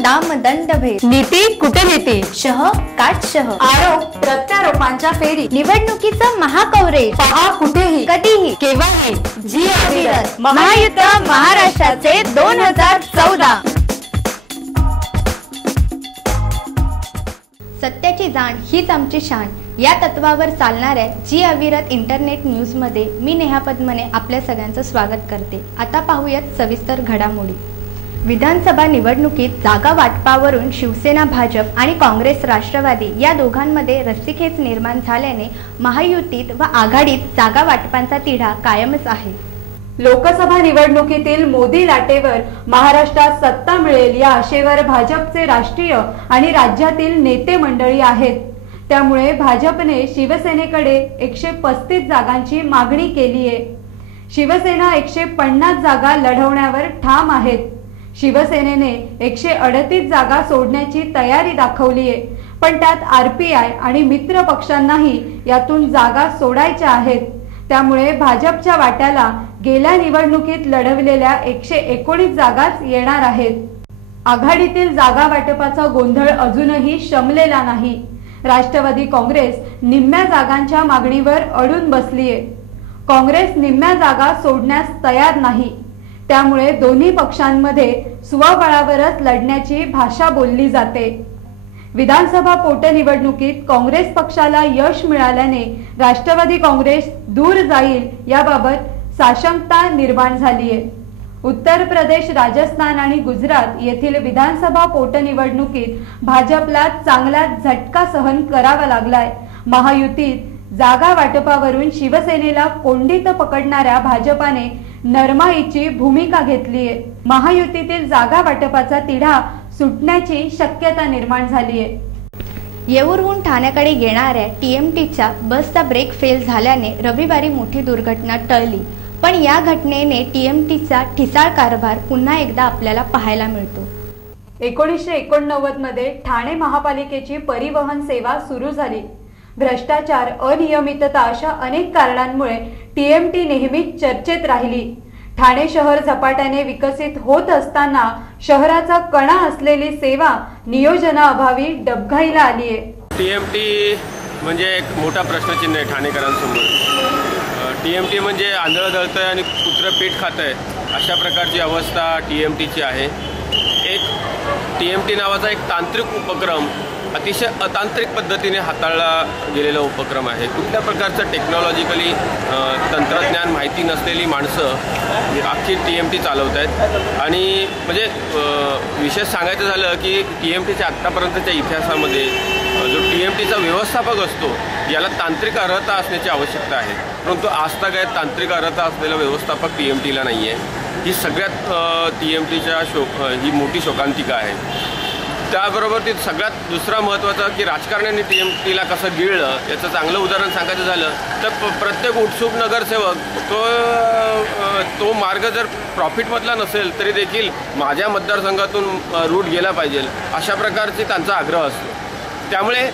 दाम दंड भेद, नीती कुठे नेते, शह काट शह, आरोप प्रत्यारोपांच्या फेरी, निवडणुकीचं महाकवरेज पहा कुठेही कधीही केव्हाही जी अविरत महायुद्ध महाराष्ट्राचे 2014. सत्याची जाण हीच आमची शान या तत्वावर चालणाऱ्या जी अविरत इंटरनेट न्यूज मध्ये मी नेहा पद्मने आपल्या सगळ्यांचं स्वागत करते. आता पाहूयात सविस्तर घडामोडी. विधानसभा निवडणुकीत जागा वाटपावरून शिवसेना भाजप आणि काँग्रेस राष्ट्रवादी या दोघांमध्ये रस्सीखेच निर्माण झाल्याने महायुतीत व आघाडीत जागा वाटपांचा तिढा कायमच आहे. लोकसभा निवडणुकीतील मोदी लाटेवर महाराष्ट्रात सत्ता मिळेल या आशेवर भाजपचे राष्ट्रीय आणि राज्यातील नेते मंडळी आहेत. त्यामुळे भाजपने शिवसेनेकडे 135 जागांची मागणी केली आहे. शिवसेना 150 जागा लढवण्यावर ठाम आहेत. शिवसेनेने 138 जागा सोडण्याची तयारी दाखवली आहे, पण त्यात आरपीआय आणि मित्र पक्षांनाही यातून जागा सोडायच्या आहेत. त्यामुळे भाजपच्या वाट्याला गेल्या निवडणुकीत लढवलेल्या 119 जागाच येणार आहेत. आघाडीतील जागा वाटपाचा गोंधळ अजूनही शमलेला नाही. राष्ट्रवादी काँग्रेस निम्म्या जागांच्या मागणीवर अडून बसलीये. काँग्रेस निम्म्या जागा सोडण्यास तयार नाही. त्यामुळे दोन्ही पक्षांमध्ये स्वबळावरच लढण्याची भाषा बोलली जाते. विधानसभा पोटनिवडणुकीत काँग्रेस पक्षाला यश मिळाल्याने राष्ट्रवादी काँग्रेस दूर जाईल याबाबत साशंकता निर्माण झालीये. उत्तर प्रदेश, राजस्थान आणि गुजरात येथील विधानसभा पोटनिवडणुकीत भाजपला चांगला झटका सहन करावा लागलाय. महायुतीत जागा वाटपावरून शिवसेनेला कोंडीत पकडणाऱ्या भाजपाने नरमाईची भूमिका घेतलीये. महायुतीतील जागा वाटपाचा तिढा सुटण्याची शक्यता निर्माण झालीये. येऊरहून ठाण्याकडे येणाऱ्या टीएमटीच्या बसचा ब्रेक फेल झाल्याने रविवारी मोठी दुर्घटना टळली. पण या घटनेने टीएमटीचा ठिसाळ कारभार पुन्हा एकदा आपल्याला पाहायला मिळतो. 1989 मध्ये ठाणे महापालिकेची परिवहन सेवा सुरू झाली. भ्रष्टाचार, अनियमितता अशा अनेक कारणांमुळे टीएमटी नेहमीच चर्चेत राहिली. ठाणे शहर झपाट्याने विकसित होत असताना शहराचा कणा असलेली सेवा नियोजनाअभावी डबघाईला आलीये. टीएमटी म्हणजे एक मोठा प्रश्नचिन्ह आहे ठाणेकरांसमोर. टीएमटी म्हणजे आंधळं दळतंय आणि कुत्रं पीठ खातंय अशा प्रकारची अवस्था टीएमटीची आहे. एक टीएमटी नावाचा एक तांत्रिक उपक्रम अतिशय अतांत्रिक पद्धतीने हाताळला गेलेला उपक्रम आहे. कुठल्या प्रकारचं टेक्नॉलॉजिकली तंत्रज्ञान माहिती नसलेली माणसं अख्खी टीएमटी चालवत आहेत. आणि म्हणजे विशेष सांगायचं झालं की टीएमटीच्या आत्तापर्यंतच्या इतिहासामध्ये जो टीएमटीचा व्यवस्थापक असतो याला तांत्रिक अर्हता असण्याची आवश्यकता आहे, परंतु आजतागायत तांत्रिक अर्हता असलेला व्यवस्थापक टीएमटीला नाही आहे. ही सगळ्यात टीएमटीच्या ही मोठी शोकांतिका आहे. त्याबरोबर ती सगळ्यात दुसरा महत्त्वाचा की राजकारण्यांनी टीएमटीला कसं गिळलं याचं चांगलं उदाहरण सांगायचं झालं तर प्रत्येक उत्सुक नगरसेवक तो मार्ग जर प्रॉफिटमधला नसेल तरी देखील माझ्या मतदारसंघातून रूट गेला पाहिजे अशा प्रकारची त्यांचा आग्रह असतो. त्यामुळे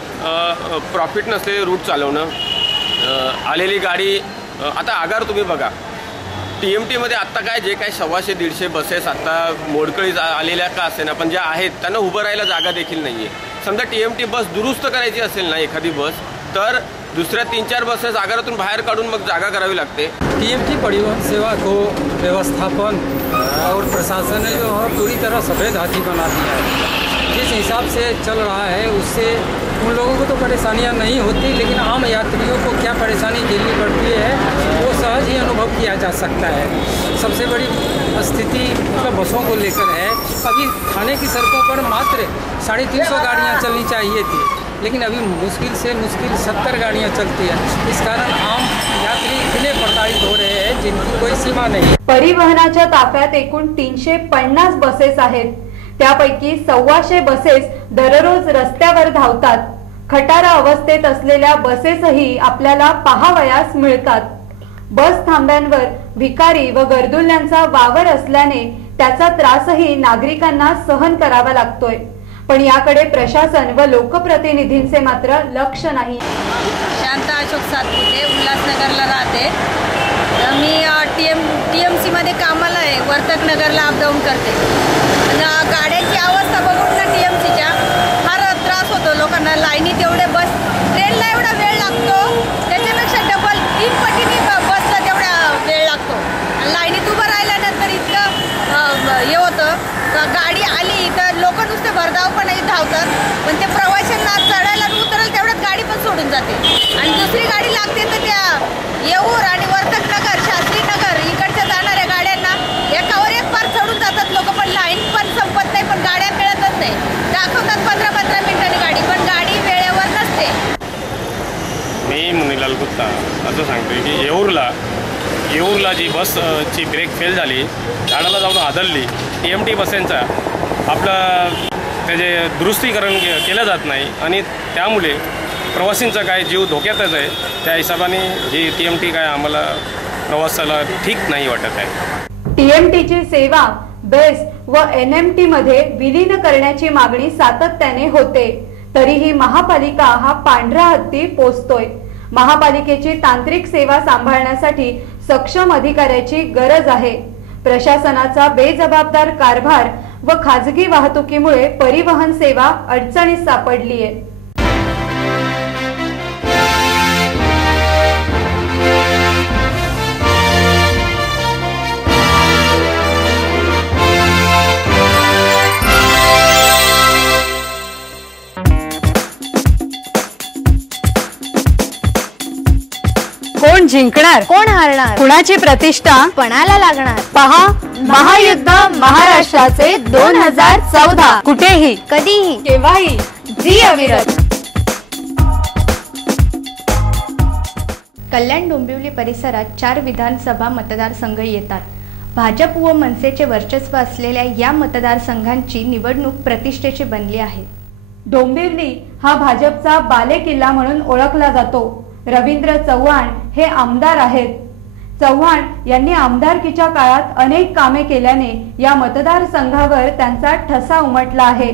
प्रॉफिट नसलेले रूट चालवणं, आलेली गाडी आता आगार तुम्ही बघा टीएमटीमध्ये आत्ता काय जे काही 100-150 बसेस आत्ता मोडकळी आलेल्या का असेना पण ज्या आहेत त्यांना उभं राहायला जागा देखील नाही आहे. समजा टीएमटी बस दुरुस्त करायची असेल ना एखादी बस तर दुसऱ्या 3-4 बसेस आगारातून बाहेर काढून मग जागा करावी लागते. टीएमटी परिवहन सेवा को व्यवस्थापन और प्रशासन ने जो है पूरी तरह सफ़ेद हाथी बना दिया है. जिस हिसाब से चल रहा है उससे उन लोगों को तो परेशानियां नहीं होती, लेकिन आम यात्रियों को क्या परेशानी झेलनी पड़ती है वो सहज ही अनुभव किया जा सकता है. सबसे बड़ी स्थिति मतलब बसों को लेकर है. अभी थाने की सड़कों पर मात्र 350 गाड़ियां चलनी चाहिए थी, लेकिन अभी मुश्किल से मुश्किल 70 गाड़ियां चलती हैं. इस कारण आम यात्री इतने प्रताड़ित हो रहे हैं जिनकी कोई सीमा नहीं. परिवहनाच्या ताफ्यात एकूण 350 बसेस आहेत. त्यापैकी 125 बसेस दररोज रस्त्यावर धावतात. खटारा अवस्थेत असलेल्या बसेसही आपल्याला पाहावयास मिळतात. बस थांब्यांवर भिकारी व गरजुल्यांचा वावर असल्याने त्याचा त्रासही नागरिकांना सहन करावा लागतोय. पण याकडे प्रशासन व लोकप्रतिनिधींचे मात्र लक्ष नाही. शांता अशोक सातपुते, उल्हासनगरला राहते. मी टीएमसी मध्ये कामाला आहे. वर्तक नगरला अपडाऊन करते. गाड्यांची अवस्था बघून ना TMCच्या फार त्रास होतो लोकांना. लाईनीत एवढे बस, ट्रेनला एवढा वेळ लागतो, त्याच्यापेक्षा डबल 3 पटीने बसला तेवढा वेळ लागतो. लाईनीत उभं राहिल्यानंतर इतकं हे होतं, गाडी आली तर लोक नुसते भरधावपणे धावतात, पण ते प्रवाशांना चढायला आणि उतरायला तेवढ्यात गाडी पण सोडून जाते. आणि दुसरी गाडी लागते तर त्या येऊर आणि वर्तक नगर, शास्त्री नगर इकडच्या जाणाऱ्या गाड्यांना एकावर एक पार चढून जातात लोक, पण लाईन पण संपत नाही, पण गाड्या मिळतच नाही. दाखवतात 15-15 मिनिटांनी गाडी, पण गाडी वेळेवर नसते. मी मुनीलाल गुप्ता असं सांगतोय की येऊरला जी बसची ब्रेक फेल झाली, झाडाला जाऊन आदळली. TMT बसेंचा आपलं त्याचे दुरुस्तीकरण केलं जात नाही आणि त्यामुळे प्रवासींचा काय जीव धोक्यातच आहे. त्या हिशोबाने ही TMT काय आम्हाला प्रवासाला ठीक नाही वाटत आहे. TMTची सेवा बेस्ट व NMT मध्ये विलीन करण्याची मागणी सातत्याने होते, तरीही महापालिका हा पांढरा हत्ती पोचतोय. महापालिकेची तांत्रिक सेवा सांभाळण्यासाठी सक्षम अधिकाऱ्याची गरज आहे. प्रशासनाचा बेजबाबदार कारभार व खाजगी वाहतुकीमुळे परिवहन सेवा अडचणीत सापडली आहे. कोण जिंकणार, कोण हारणार, कुणाची प्रतिष्ठा पणाला लागणार, पहा महायुद्ध महाराष्ट्राचे 2014. कुठेही, कधीही, केव्हाही, जी अविरत. कल्याण डोंबिवली परिसरात 4 विधानसभा मतदारसंघ येतात. भाजप व मनसेचे वर्चस्व असलेल्या या मतदारसंघांची निवडणूक प्रतिष्ठेची बनली आहे. डोंबिवली हा भाजपचा बालेकिल्ला म्हणून ओळखला जातो. रवींद्र चव्हाण हे आमदार आहेत. चव्हाण यांनी आमदारकीच्या काळात अनेक कामे केल्याने या मतदारसंघावर त्यांचा ठसा उमटला आहे.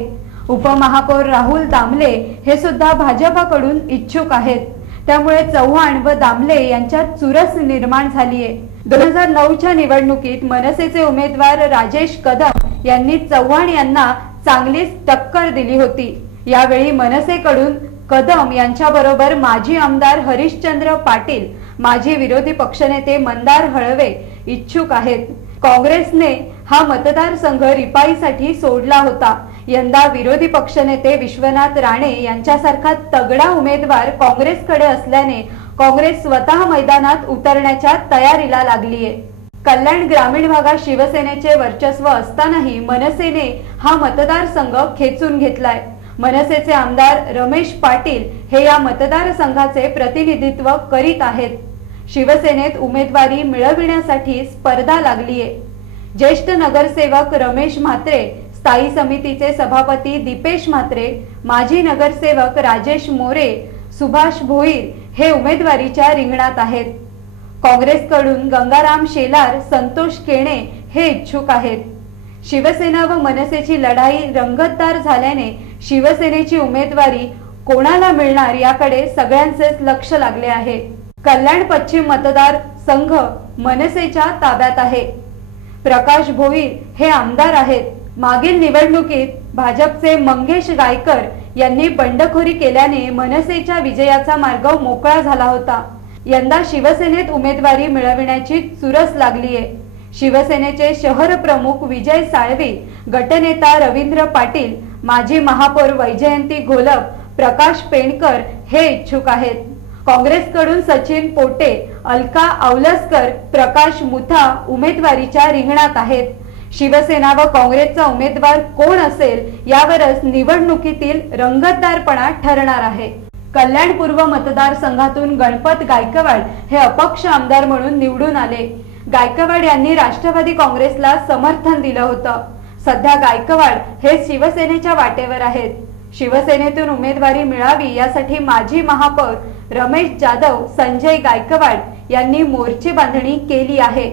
उपमहापौर राहुल दामले हे सुद्धा भाजपाकडून इच्छुक आहेत. त्यामुळे चव्हाण व दामले यांच्यात चुरस निर्माण झाली आहे. 2009च्या निवडणुकीत मनसेचे उमेदवार राजेश कदम यांनी चव्हाण यांना चांगलीच टक्कर दिली होती. यावेळी मनसेकडून कदम यांच्याबरोबर माजी आमदार हरिश्चंद्र पाटील, माजी विरोधी पक्षनेते मंदार हळवे इच्छुक आहेत. काँग्रेसने हा मतदारसंघ रिपाईसाठी सोडला होता. यंदा विरोधी पक्षनेते विश्वनाथ राणे यांच्यासारखा तगडा उमेदवार काँग्रेसकडे असल्याने काँग्रेस स्वतः मैदानात उतरण्याच्या तयारीला लागलीये. कल्याण ग्रामीण भागात शिवसेनेचे वर्चस्व असतानाही मनसेने हा मतदारसंघ खेचून घेतलाय. मनसेचे आमदार रमेश पाटील हे या मतदारसंघाचे प्रतिनिधित्व करीत आहेत. शिवसेनेत उमेदवारी मिळविण्यासाठी स्पर्धा लागलीये. ज्येष्ठ नगरसेवक रमेश म्हात्रे, स्थायी समितीचे सभापती दीपेश म्हात्रे, माजी नगरसेवक राजेश मोरे, सुभाष भोईर हे उमेदवारीच्या रिंगणात आहेत. काँग्रेसकडून गंगाराम शेलार, संतोष केणे हे इच्छुक आहेत. शिवसेना व मनसेची लढाई रंगतदार झाल्याने शिवसेनेची उमेदवारी कोणाला मिळणार याकडे सगळ्यांचेच लक्ष लागले आहे. कल्याण पश्चिम मतदार संघ मनसेच्या ताब्यात आहे. प्रकाश भोईर हे आमदार आहेत. मागील निवडणुकीत भाजपचे मंगेश गायकर यांनी बंडखोरी केल्याने मनसेच्या विजयाचा मार्ग मोकळा झाला होता. यंदा शिवसेनेत उमेदवारी मिळविण्याची चुरस लागली आहे. शिवसेनेचे शहर प्रमुख विजय साळवी, गटनेता रवींद्र पाटील, माजी महापौर वैजयंती घोलप, प्रकाश पेणकर हे इच्छुक आहेत. काँग्रेसकडून सचिन पोटे, अलका औलसकर, प्रकाश मुथा उमेदवारीच्या रिंगणात आहेत. शिवसेना व काँग्रेसचा उमेदवार कोण असेल यावरच निवडणुकीतील रंगतदारपणा ठरणार आहे. कल्याण पूर्व मतदारसंघातून गणपत गायकवाड हे अपक्ष आमदार म्हणून निवडून आले. गायकवाड यांनी राष्ट्रवादी काँग्रेसला समर्थन दिलं होतं. सध्या गायकवाड हे शिवसेनेच्या वाटेवर आहेत. शिवसेनेतून उमेदवारी मिळावी यासाठी माजी महापौर रमेश जाधव, संजय गायकवाड यांनी मोर्चे बांधणी केली आहे.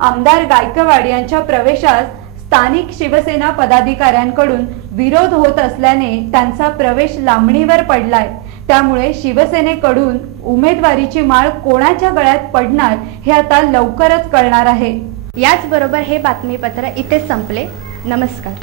आमदार गायकवाड यांच्या प्रवेशास स्थानिक शिवसेना पदाधिकाऱ्यांकडून विरोध होत असल्याने त्यांचा प्रवेश लांबणीवर पडलाय. त्यामुळे शिवसेनेकडून उमेदवारीची माळ कोणाच्या गळ्यात पडणार हे आता लवकरच कळणार आहे. याचबरोबर हे बातमीपत्र इथे संपले. नमस्कार.